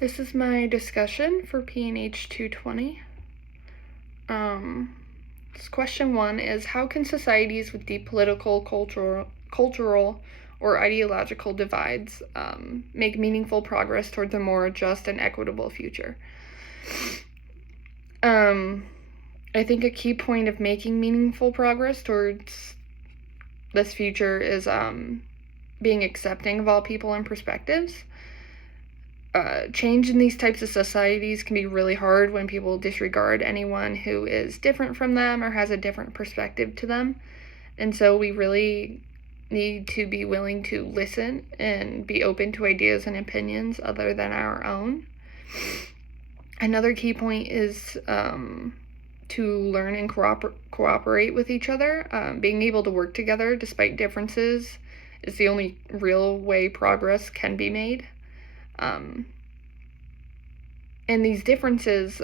This is my discussion for PNH 220. Question 1 is, how can societies with deep political, cultural, or ideological divides make meaningful progress towards a more just and equitable future? I think a key point of making meaningful progress towards this future is being accepting of all people and perspectives. Change in these types of societies can be really hard when people disregard anyone who is different from them or has a different perspective to them. And so we really need to be willing to listen and be open to ideas and opinions other than our own. Another key point is to learn and cooperate with each other. Being able to work together despite differences is the only real way progress can be made. And these differences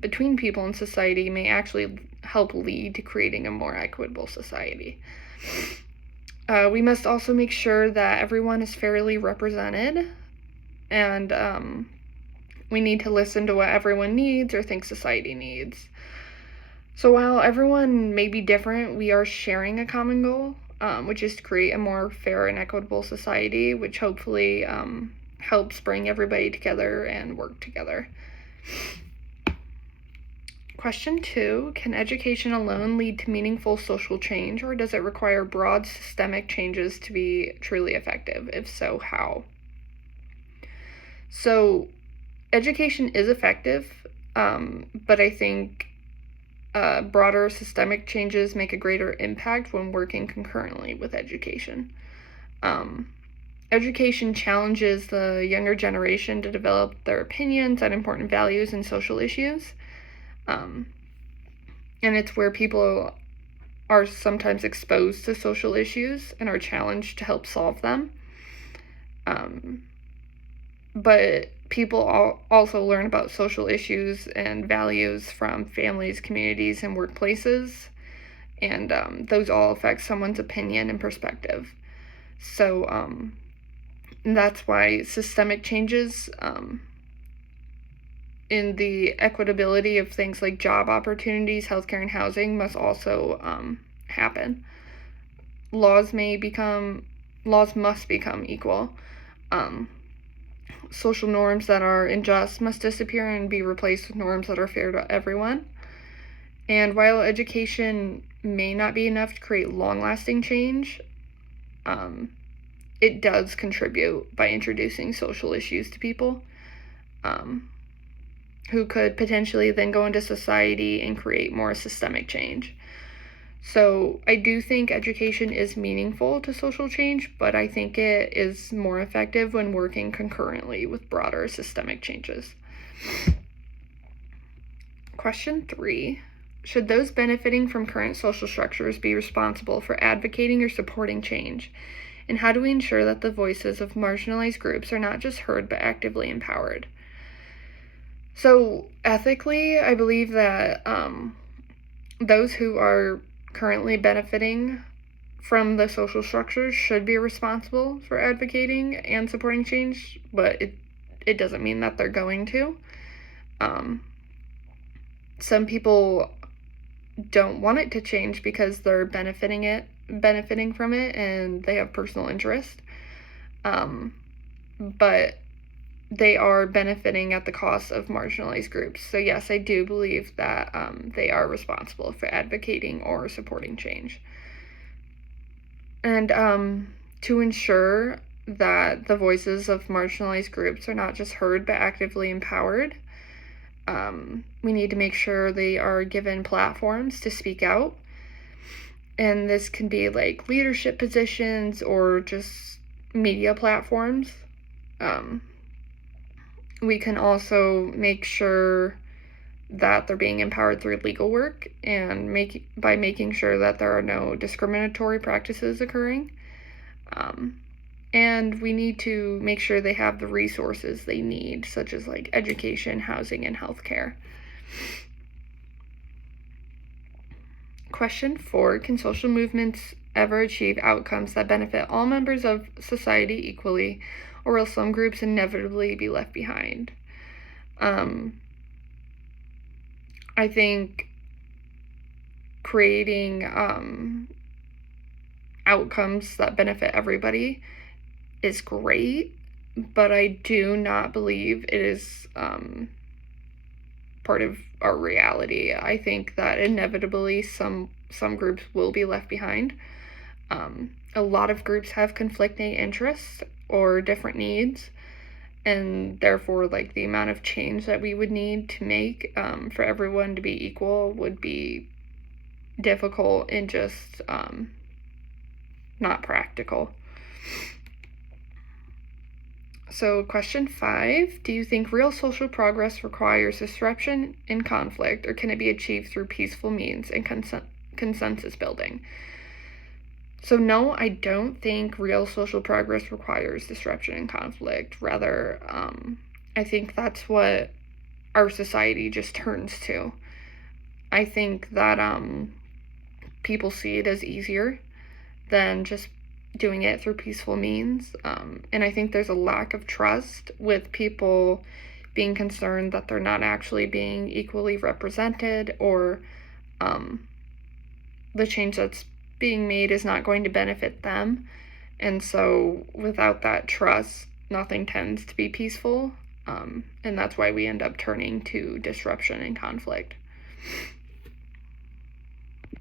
between people in society may actually help lead to creating a more equitable society. We must also make sure that everyone is fairly represented, and we need to listen to what everyone needs or thinks society needs. So while everyone may be different, we are sharing a common goal, which is to create a more fair and equitable society, which hopefully helps bring everybody together and work together. Question 2, can education alone lead to meaningful social change, or does it require broad systemic changes to be truly effective? If so, how? So, education is effective, but I think broader systemic changes make a greater impact when working concurrently with education. Education challenges the younger generation to develop their opinions on important values and social issues. And it's where people are sometimes exposed to social issues and are challenged to help solve them. But people also learn about social issues and values from families, communities, and workplaces. And those all affect someone's opinion and perspective. So that's why systemic changes in the equitability of things like job opportunities, healthcare, and housing must also happen. Laws must become equal. Social norms that are unjust must disappear and be replaced with norms that are fair to everyone. And while education may not be enough to create long-lasting change, it does contribute by introducing social issues to people who could potentially then go into society and create more systemic change. So I do think education is meaningful to social change, but I think it is more effective when working concurrently with broader systemic changes. Question 3. Should those benefiting from current social structures be responsible for advocating or supporting change? And how do we ensure that the voices of marginalized groups are not just heard but actively empowered? So ethically, I believe that those who are currently benefiting from the social structures should be responsible for advocating and supporting change, but it doesn't mean that they're going to. Some people don't want it to change because they're benefiting from it and they have personal interest, but they are benefiting at the cost of marginalized groups. So yes, I do believe that they are responsible for advocating or supporting change. And to ensure that the voices of marginalized groups are not just heard but actively empowered, we need to make sure they are given platforms to speak out. And this can be like leadership positions or just media platforms. We can also make sure that they're being empowered through legal work and by making sure that there are no discriminatory practices occurring. And we need to make sure they have the resources they need, such as like education, housing, and healthcare. Question 4, can social movements ever achieve outcomes that benefit all members of society equally, or will some groups inevitably be left behind? I think creating outcomes that benefit everybody is great, but I do not believe it is part of our reality. I think that inevitably some groups will be left behind. A lot of groups have conflicting interests or different needs, and therefore, like, the amount of change that we would need to make for everyone to be equal would be difficult and just not practical. So, question 5, do you think real social progress requires disruption and conflict, or can it be achieved through peaceful means and consensus building? So no, I don't think real social progress requires disruption and conflict. Rather, I think that's what our society just turns to. I think that people see it as easier than just doing it through peaceful means. And I think there's a lack of trust with people being concerned that they're not actually being equally represented, or the change that's being made is not going to benefit them. And so without that trust, nothing tends to be peaceful. And that's why we end up turning to disruption and conflict.